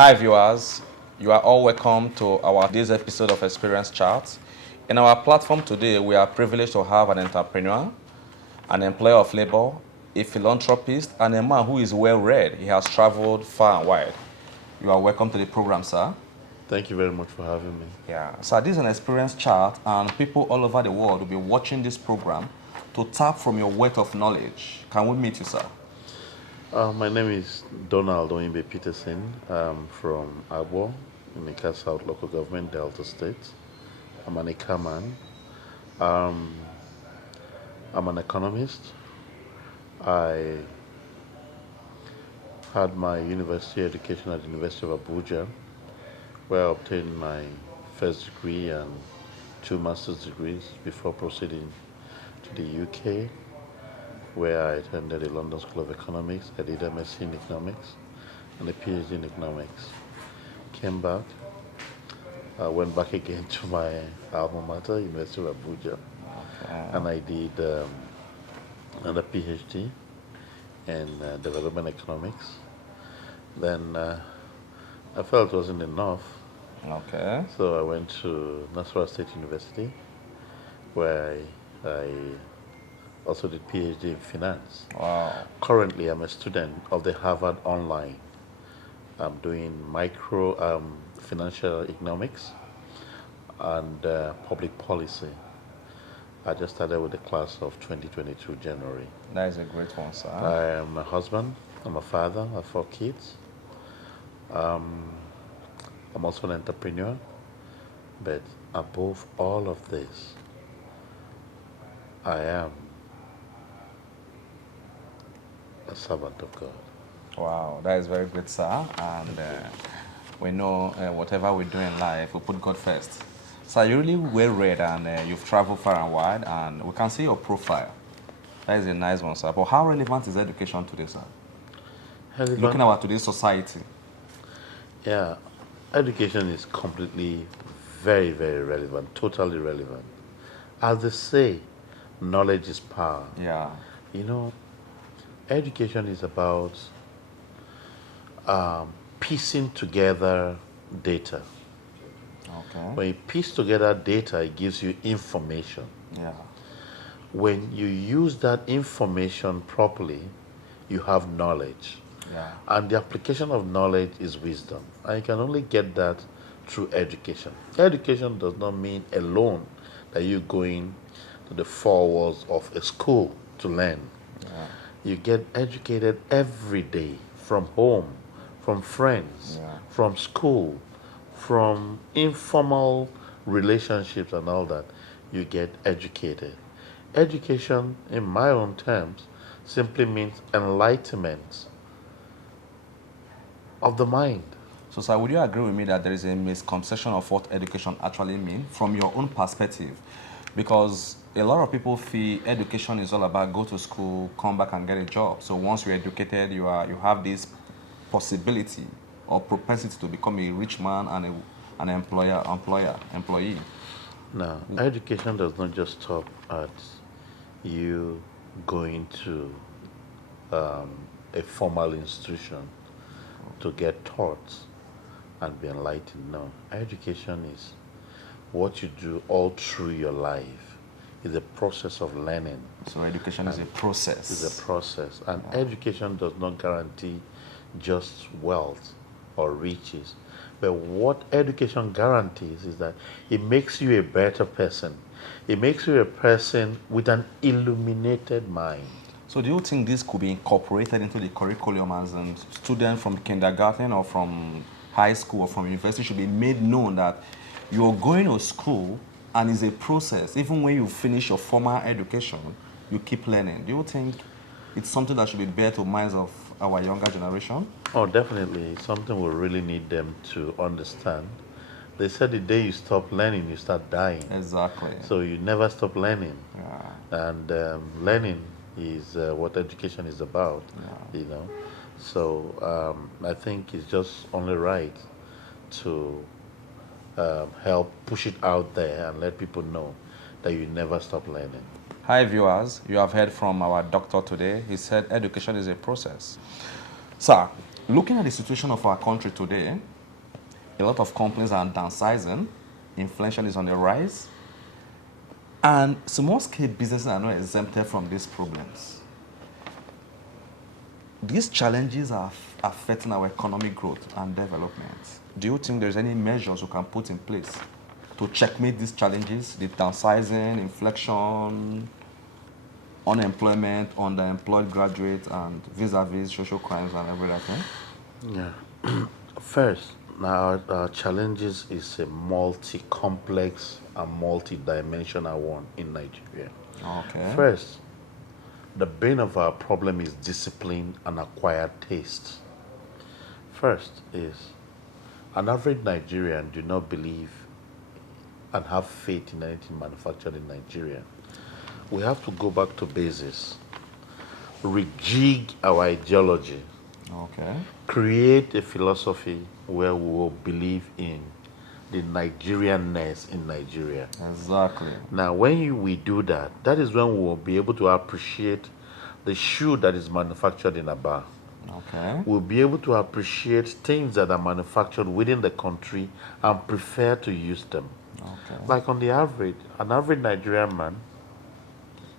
Hi viewers, you are all welcome to this episode of Experience Chat. In our platform today, we are privileged to have an entrepreneur, an employer of labor, a philanthropist, and a man who is well-read. He has traveled far and wide. You are welcome to the program, sir. Thank you very much for having me. Yeah, so this is an Experience Chat, and people all over the world will be watching this program to tap from your wealth of knowledge. Can we meet you, sir? My name is Donald Oyinbe Peterson. I'm from Abo, in the South Local Government, Delta State. I'm an Ikaman. I'm an economist. I had my university education at the University of Abuja, where I obtained my first degree and 2 master's degrees before proceeding to the UK, where I attended the London School of Economics. I did MSc in Economics and a PhD in Economics. Came back, went back again to my alma mater, University of Abuja, and I did another PhD in Development Economics. Then I felt it wasn't enough, so I went to Nasarawa State University, where I also did PhD in finance. Wow. Currently, I'm a student of the Harvard Online. I'm doing financial economics and public policy. I just started with the class of 2022 January. That is a great one, sir. I am a husband. I'm a father. I have 4 kids. I'm also an entrepreneur. But above all of this, I am a servant of God. Wow, that is very great, sir. And we know whatever we do in life, we put God first. So you're really well read, and you've traveled far and wide, and we can see your profile. That is a nice one, sir. But how relevant is education today, sir? Looking at today's society. Yeah, education is completely very, very relevant, totally relevant. As they say, knowledge is power. Yeah. You know, education is about piecing together data. Okay. When you piece together data, it gives you information. Yeah. When you use that information properly, you have knowledge. Yeah. And the application of knowledge is wisdom. And you can only get that through education. Education does not mean alone that you're going to the 4 walls of a school to learn. Yeah. You get educated every day from home, from friends, from school, from informal relationships and all that. You get educated. Education, in my own terms, simply means enlightenment of the mind. So, sir, would you agree with me that there is a misconception of what education actually means from your own perspective? Because a lot of people feel education is all about go to school, come back and get a job. So once you're educated, you have this possibility or propensity to become a rich man and an employee. Now, education does not just stop at you going to a formal institution to get taught and be enlightened. No, education is what you do all through your life. It's a process of learning. So education is a process. It's a process. And education does not guarantee just wealth or riches. But what education guarantees is that it makes you a better person. It makes you a person with an illuminated mind. So do you think this could be incorporated into the curriculum as students from kindergarten or from high school or from university should be made known that you're going to school and it's a process. Even when you finish your formal education, you keep learning. Do you think it's something that should be bare to minds of our younger generation? Oh, definitely. It's something we really need them to understand. They said the day you stop learning, you start dying. Exactly. So you never stop learning. Yeah. And learning is what education is about, you know. So I think it's just only right to help push it out there and let people know that you never stop learning. Hi viewers, you have heard from our doctor today. He said education is a process. Sir, looking at the situation of our country today, a lot of companies are downsizing, inflation is on the rise, and small-scale businesses are not exempted from these problems. These challenges are affecting our economic growth and development. Do you think there's any measures we can put in place to checkmate these challenges, the downsizing, inflation, unemployment, underemployed graduates, and vis-a-vis social crimes and everything? Yeah. First, now our challenges is a multi-complex and multi-dimensional one in Nigeria. Okay. First, the bane of our problem is discipline and acquired taste. First is an average Nigerian do not believe and have faith in anything manufactured in Nigeria. We have to go back to basis, rejig our ideology, Okay. create a philosophy where we will believe in the Nigerianness in Nigeria. Exactly. Now, when we do that, that is when we will be able to appreciate the shoe that is manufactured in Aba. Okay. We'll be able to appreciate things that are manufactured within the country and prefer to use them. Okay. Like on the average, an average Nigerian man,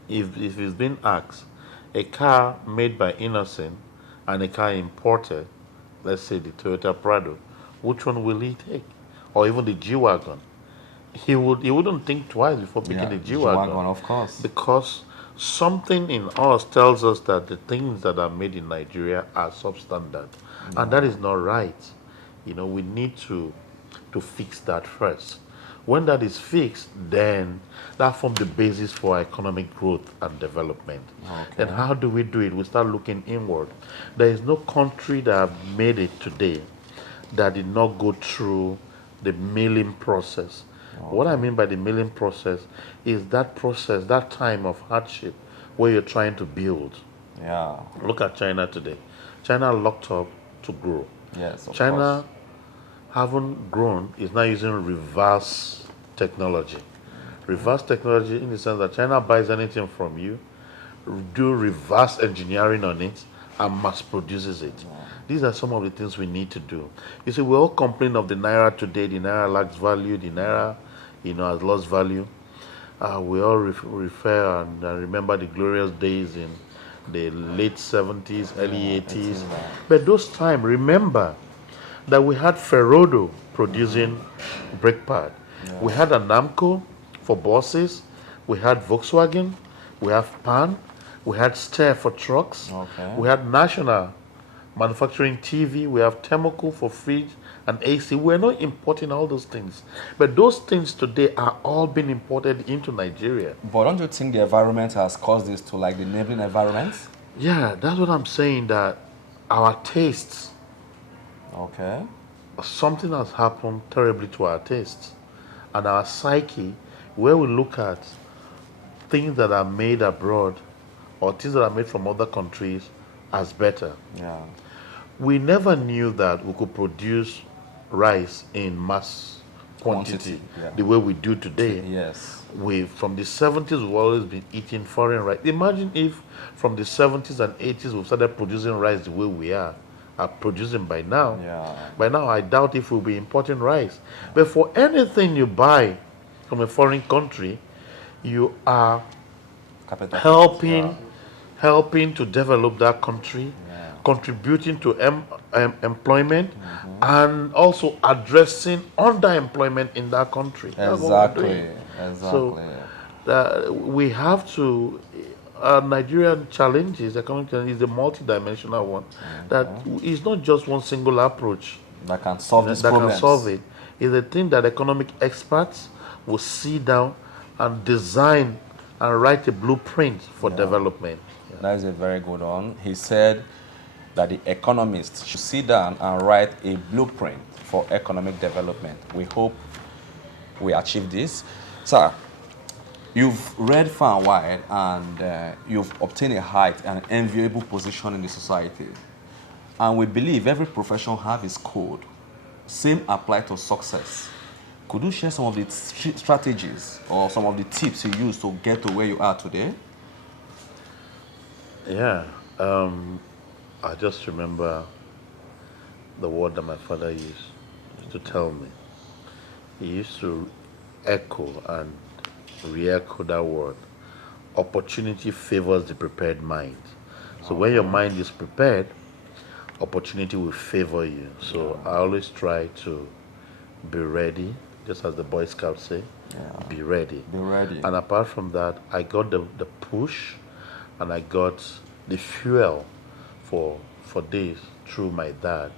if he's been asked, a car made by Innocent and a car imported, let's say the Toyota Prado, which one will he take? Or even the G-Wagon? He wouldn't think twice before picking the G-Wagon. G-Wagon, of course. Because something in us tells us that the things that are made in Nigeria are substandard. And that is not right. You know, we need to fix that first. When that is fixed, then that forms the basis for economic growth and development. Okay. Then how do we do it? We start looking inward. There is no country that have made it today that did not go through the milling process. What I mean by the milling process is that process, that time of hardship where you're trying to build. Yeah. Look at China today. China locked up to grow. Yes, of China course. haven't grown is now using reverse technology. Reverse technology in the sense that China buys anything from you, do reverse engineering on it, and mass produces it. These are some of the things we need to do. You see, we all complain of the Naira today. The Naira lacks value. The Naira, has lost value. We all refer and remember the glorious days in the late 70s, early 80s. But those times, remember that we had Ferrodo producing brake pad. We had Anamco for buses. We had Volkswagen. We have Pan. We had Steyr for trucks. Okay. We had National manufacturing TV. We have Temoco for fridge and AC. We're not importing all those things. But those things today are all being imported into Nigeria. But don't you think the environment has caused this to like the neighboring environment? Yeah, that's what I'm saying, that our tastes, Okay. something has happened terribly to our tastes and our psyche, where we look at things that are made abroad or things that are made from other countries as better. Yeah. We never knew that we could produce rice in mass quantity, Yeah. the way we do today. Yes. From the 70s, we've always been eating foreign rice. Imagine if from the 70s and 80s we've started producing rice the way we are producing by now. Yeah. By now, I doubt if we'll be importing rice. But for anything you buy from a foreign country, you are Capital. helping to develop that country, contributing to employment, and also addressing underemployment in that country. That's what we're doing. Exactly. So we have to. Nigerian challenges, economic challenge, is a multi-dimensional one. That is not just one single approach That can solve this that problem. can solve it. It's a thing that economic experts will sit down and design and write a blueprint for development. That is a very good one. He said that the economists should sit down and write a blueprint for economic development. We hope we achieve this. Sir, you've read far and wide, and you've obtained a height and enviable position in the society. And we believe every profession has its code. Same apply to success. Could you share some of the strategies or some of the tips you use to get to where you are today? Yeah. I just remember the word that my father used to tell me. He used to echo and re-echo that word. Opportunity favors the prepared mind. So when your Okay. mind is prepared, opportunity will favor you. So I always try to be ready, just as the Boy Scouts say, Yeah. be ready. Be ready. And apart from that, I got the push and I got the fuel for this through my dad.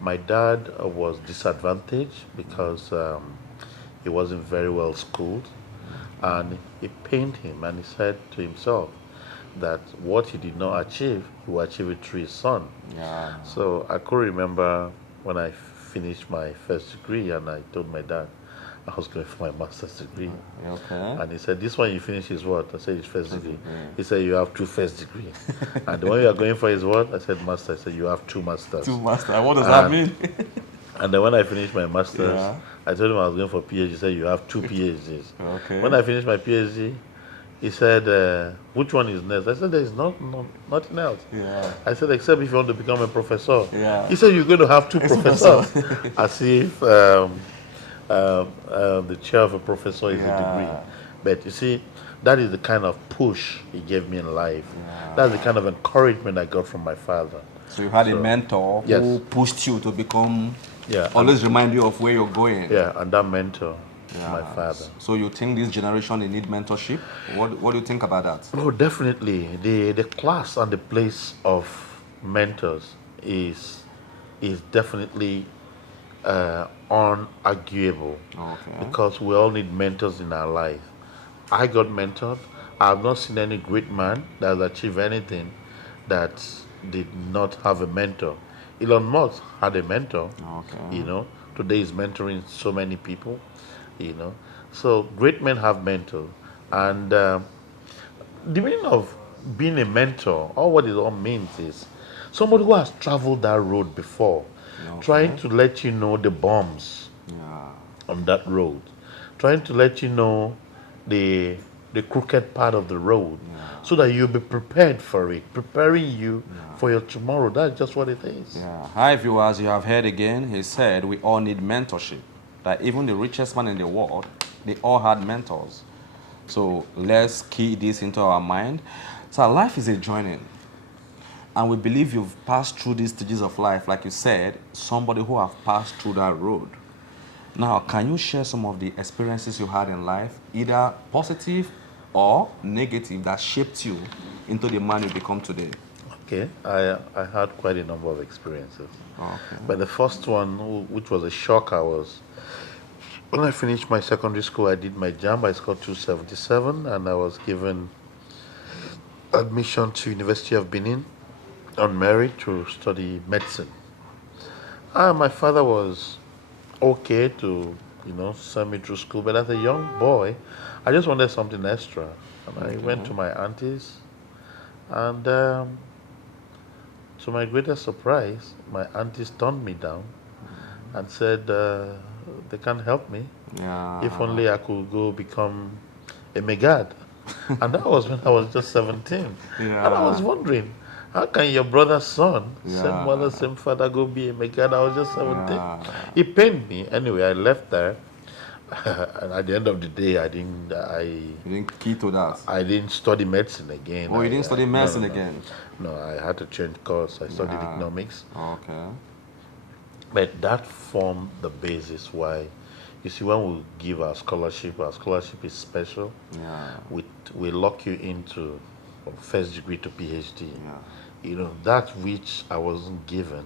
My dad was disadvantaged because he wasn't very well schooled, and it pained him, and he said to himself that what he did not achieve, he will achieve it through his son. Yeah. So I could remember when I finished my first degree and I told my dad I was going for my master's degree. Okay. And he said, "This one you finish is what?" I said, "It's first degree." degree. He said, "You have two first degree." And the one you are going for is what? I said, "Master." I said, "You have two masters." Two master. What does that mean? And then when I finished my master's, Yeah. I told him I was going for PhD. He said, "You have two PhDs." Okay. When I finished my PhD, he said, "Which one is next?" I said, "There is nothing else." Yeah. I said, "Except if you want to become a professor." Yeah. He said, "You're going to have two professor. professors." As if the chair of a professor is a degree. Yeah. But you see, that is the kind of push he gave me in life. That's the kind of encouragement I got from my father. So you had a So, mentor who yes. pushed you to become, Yeah, always remind you of where you're going. yeah, and that mentor, Yeah. my father. So you think this generation they need mentorship? What do you think about that? Oh, definitely. The class and the place of mentors is definitely unarguable, Okay. because we all need mentors in our life. I got mentored. I have not seen any great man that has achieved anything that did not have a mentor. Elon Musk had a mentor. Okay. You know, today is mentoring so many people. You know, so great men have mentors, and the meaning of being a mentor, or what it all means, is somebody who has traveled that road before, trying to let you know the bumps Yeah. on that road, trying to let you know the crooked part of the road, so that you'll be prepared for it, preparing you for your tomorrow. That's just what it is. Yeah. Hi viewers, you have heard again, he said we all need mentorship. That even the richest man in the world, they all had mentors. So let's key this into our mind. So life is a journey. And we believe you've passed through these stages of life, like you said, somebody who have passed through that road. Now, can you share some of the experiences you had in life, either positive or negative, that shaped you into the man you become today? Okay, I had quite a number of experiences. Okay. But the first one, which was a shocker, was when I finished my secondary school. I did my JAMB. I scored 277, and I was given admission to University of Benin on merit to study medicine. My father was okay to, send me through school, but as a young boy, I just wanted something extra, and I went to my aunties, and to my greatest surprise, my aunties turned me down and said they can't help me. Yeah. If only I could go become a megad. And that was when I was just 17. And I was wondering, how can your brother's son, same mother, same father, go be a megad? I was just 17. Yeah. It pained me. Anyway, I left there. And at the end of the day, You didn't key to that. I didn't study medicine again. Oh, you didn't study medicine no. again? No, I had to change course. I studied economics. Okay. But that formed the basis why, you see, when we give our scholarship is special. Yeah. We lock you into from first degree to PhD. Yeah. That which I wasn't given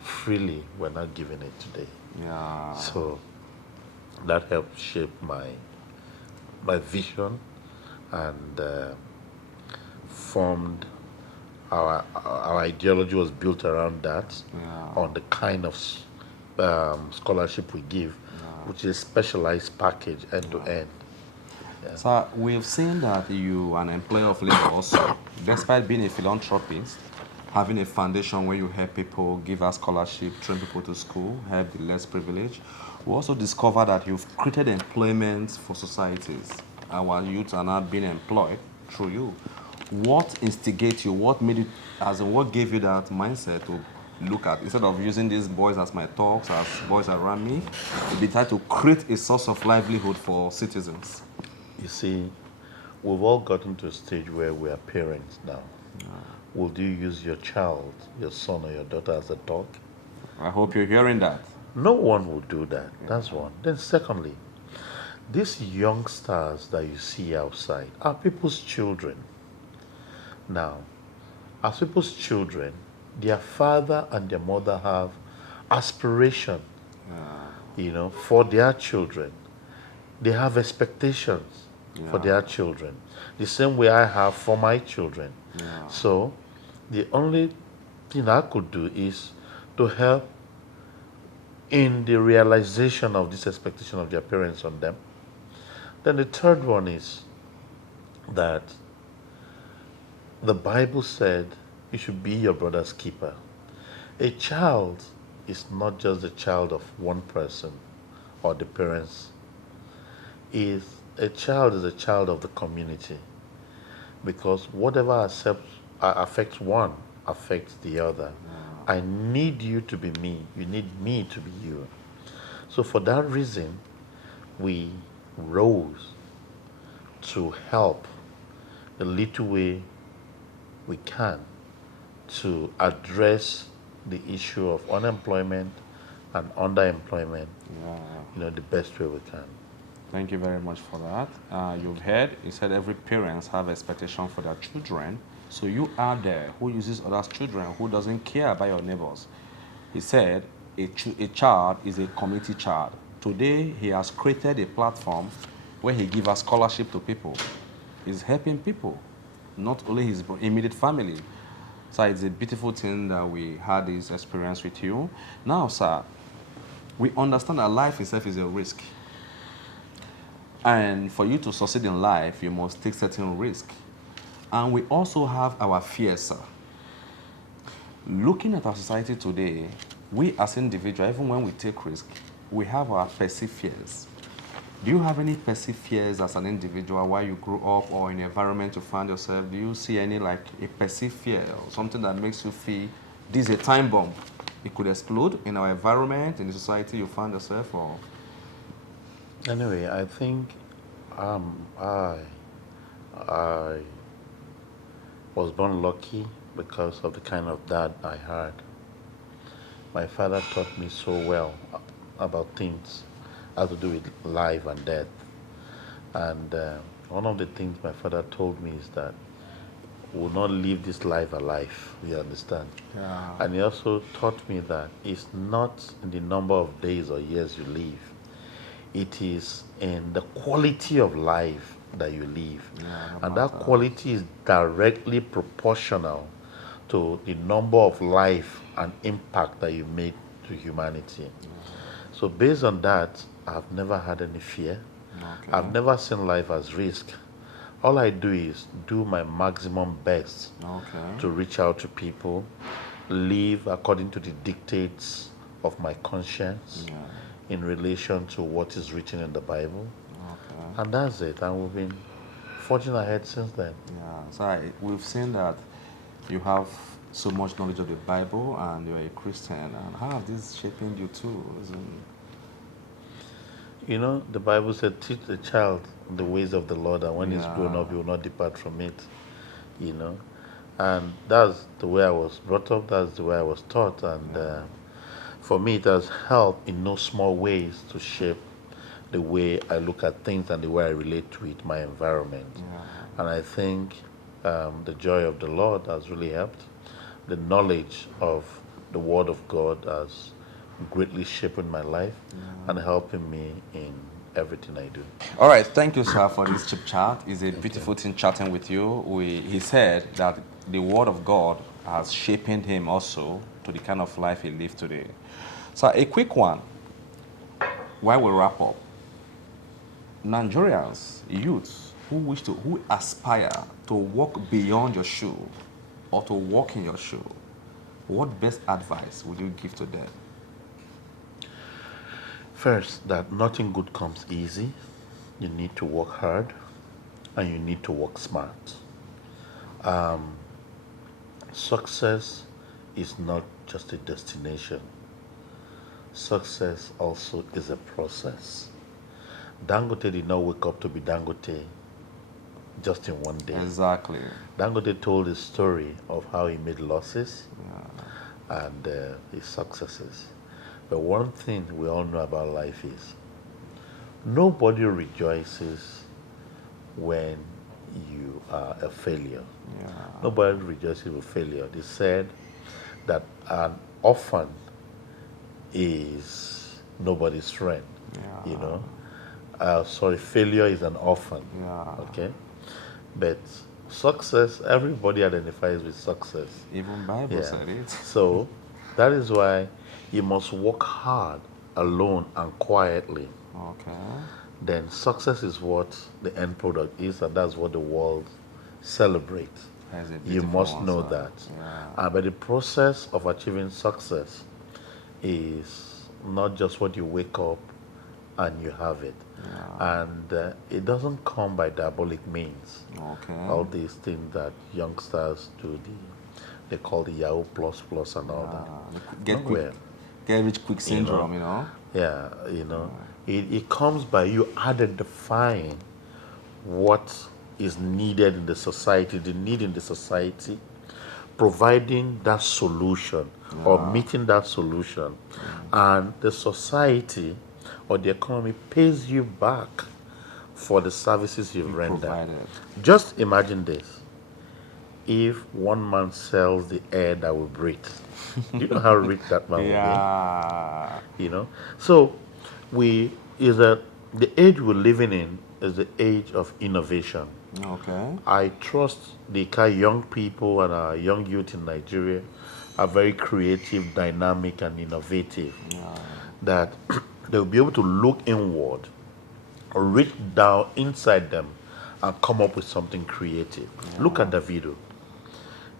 freely, we're not giving it today. Yeah. So that helped shape my vision, and formed our ideology was built around that, on the kind of scholarship we give, which is a specialized package, end to end. So we've seen that you are an employer of labor also, despite being a philanthropist, having a foundation where you help people, give us scholarship, train people to school, help the less privileged. We also discovered that you've created employment for societies. Our youth are now being employed through you. What instigates you? What made you, as in what gave you that mindset to look at, instead of using these boys as my talks, as boys around me, to be trying to create a source of livelihood for citizens? You see, we've all gotten to a stage where we are parents now. Would you use your child, your son or your daughter as a dog? I hope you're hearing that. No one will do that. That's one. Then secondly, these youngsters that you see outside are people's children. Now, as people's children, their father and their mother have aspiration, for their children. They have expectations for their children. The same way I have for my children. So, the only thing I could do is to help in the realization of this expectation of their parents on them. Then the third one is that the Bible said you should be your brother's keeper. A child is not just the child of one person or the parents. A child is a child of the community, because whatever affects one affects the other. I need you to be me. You need me to be you. So for that reason, we rose to help the little way we can to address the issue of unemployment and underemployment, the best way we can. Thank you very much for that. You've heard, he said every parents have expectation for their children. So you are there who uses others' children, who doesn't care about your neighbors. He said a child is a community child. Today, he has created a platform where he gives a scholarship to people. He's helping people, not only his immediate family. So it's a beautiful thing that we had this experience with you. Now, sir, we understand that life itself is a risk. And for you to succeed in life, you must take certain risk. And we also have our fears, sir. Looking at our society today, we as individuals, even when we take risk, we have our perceived fears. Do you have any perceived fears as an individual while you grew up or in the environment you find yourself? Do you see any a perceived fear or something that makes you feel this is a time bomb? It could explode in our environment, in the society you find yourself, or? Anyway, I think I was born lucky because of the kind of dad I had. My father taught me so well about things had to do with life and death. And one of the things my father told me is that we will not live this life alive, you understand? Yeah. And he also taught me that it's not in the number of days or years you live. It is in the quality of life that you live. Yeah, and that quality is directly proportional to the number of life and impact that you make to humanity. So based on that, I've never had any fear. Okay. I've never seen life as risk. All I do is do my maximum best to reach out to people, live according to the dictates of my conscience in relation to what is written in the Bible. And that's it. And we've been forging ahead since then. Yeah, so we've seen that you have so much knowledge of the Bible and you're a Christian. And how has this shaping you too? The Bible said, teach the child the ways of the Lord, and when he's grown up, he will not depart from it. And that's the way I was brought up, that's the way I was taught. And for me, it has helped in no small ways to shape the way I look at things and the way I relate to it, my environment. And I think the joy of the Lord has really helped. The knowledge of the Word of God has greatly shaped my life and helping me in everything I do. All right, thank you, sir, for this chip chat. It's a beautiful thing chatting with you. He said that the Word of God has shaped him also to the kind of life he lives today. So a quick one, while we wrap up. Nigerians, youths who aspire to walk beyond your shoe or to walk in your shoe, what best advice would you give to them? First, that nothing good comes easy. You need to work hard and you need to work smart. Success is not just a destination. Success also is a process. Dangote did not wake up to be Dangote just in one day. Exactly. Dangote told his story of how he made losses and his successes. But one thing we all know about life is nobody rejoices when you are a failure. Yeah. Nobody rejoices with failure. They said that an orphan is nobody's friend. Yeah. You know, failure is an orphan. Yeah. Okay, but success, everybody identifies with success. Even Bible Yeah. said it. So that is why you must work hard, alone and quietly. Okay. Then success is what the end product is, and that's what the world celebrates. That's a You beautiful must know answer. that. Yeah. But the process of achieving success is not just what you wake up and you have it. Yeah. And it doesn't come by diabolic means. Okay. All these things that youngsters do, they call the Yahoo plus plus and all that. Get Nowhere. quick, get rich quick syndrome, you know. Yeah, it comes by you identifying what is needed in the society, the need in the society, providing that solution or meeting that solution, and the society or the economy pays you back for the services you've rendered. Provided. Just imagine this. If one man sells the air that we breathe, do you know how rich that man will Yeah. be? You know? So the age we're living in is the age of innovation. Okay. I trust the kind of young people and our young youth in Nigeria are very creative, dynamic, and innovative. That they'll be able to look inward or reach down inside them and come up with something creative. Look at Davido.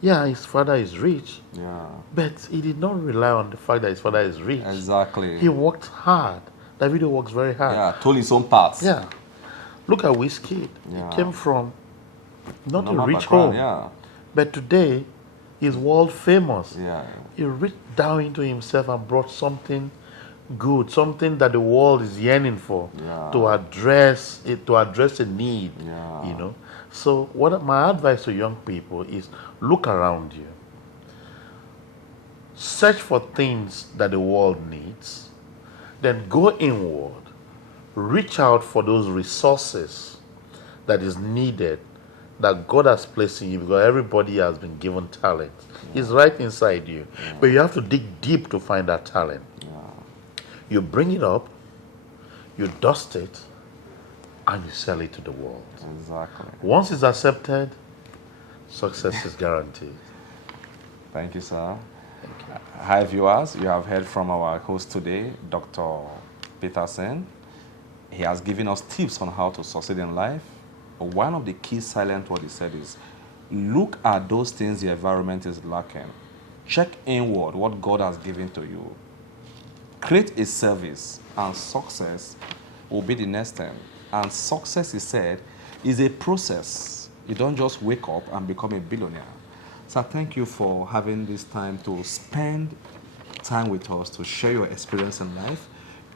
Yeah, his father is rich, Yeah. but he did not rely on the fact that his father is rich. Exactly. He worked hard. Davido works very hard. Yeah. Told his own parts. Yeah. Look at Wizkid. Yeah. He came from not Normal a rich background, home. Yeah. But today, he's world famous. Yeah. He reached down into himself and brought something good, something that the world is yearning for, Yeah. to address a need. Yeah. You know. So what my advice to young people is look around you. Search for things that the world needs. Then go inward. Reach out for those resources that is needed, that God has placed in you, because everybody has been given talent. It's right inside you. But you have to dig deep to find that talent. You bring it up, you dust it, and you sell it to the world. Exactly. Once it's accepted, success is guaranteed. Thank you, sir. Hi, viewers. You have heard from our host today, Dr. PETERSON. He has given us tips on how to succeed in life. One of the key silent words he said is, look at those things the environment is lacking. Check inward what God has given to you. Create a service, and success will be the next thing. And success, he said, is a process. You don't just wake up and become a billionaire. So thank you for having this time to spend time with us to share your experience in life.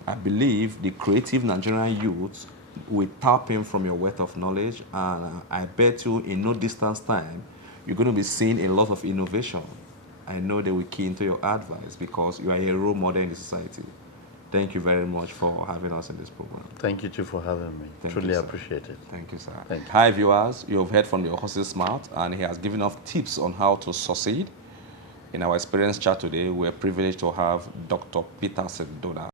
I believe the creative Nigerian youth will tap in from your wealth of knowledge, and I bet you in no distance time, you're going to be seeing a lot of innovation. I know they will key into your advice because you are a role model in the society. Thank you very much for having us in this program. Thank you too for having me. Thank Truly you, sir. appreciate it. Thank you, sir. Thank you. Hi, viewers. You have heard from the Hustle Smart, and he has given us tips on how to succeed. In our experience chat today, we're privileged to have Dr. PETERSON Dona.